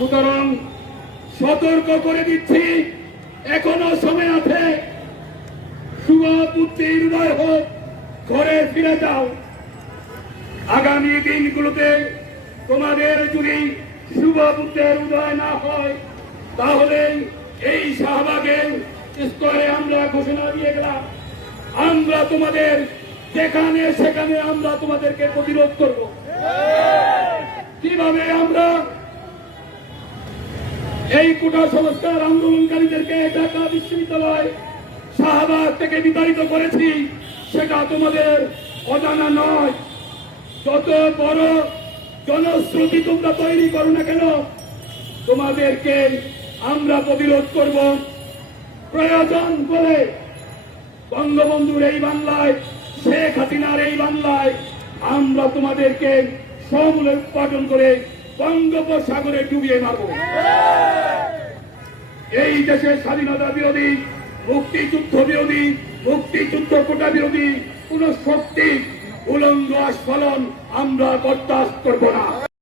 সুতরাং সতর্ক করে দিচ্ছি, এখনও সময় আছে। শুভ বুদ্ধির হৃদয় হোক, ঘরে ফিরে যাও। আগামী দিনগুলোতে তোমাদের যদি শুভ বুদ্ধের উদয় না হয়, তাহলে এই শাহবাগের স্তরে আমরা ঘোষণা দিয়ে গেলাম, আমরা তোমাদের যেখানে সেখানে আমরা তোমাদেরকে প্রতিরোধ করব। কীভাবে এই কোটা সংস্কার আন্দোলনকারীদেরকে ঢাকা বিশ্ববিদ্যালয় শাহবাগ থেকে বিতাড়িত করেছি, সেটা তোমাদের অজানা নয়। যত বড় জনশ্রুতি তোমরা তৈরি করো না কেন, তোমাদেরকে আমরা প্রতিরোধ করব। প্রয়োজন বলে বঙ্গবন্ধুর এই বাংলায়, শেখ হাসিনার এই বাংলায় আমরা তোমাদেরকে সমূলে উৎপাদন করে বঙ্গোপসাগরে ডুবিয়ে মারব। এই দেশের স্বাধীনতা বিরোধী, মুক্তিযুদ্ধ বিরোধী, মুক্তিযুদ্ধ কোটা বিরোধী, কোন শক্তি উলঙ্গ আস্ফলন আমরা বরদাস্ত করব না।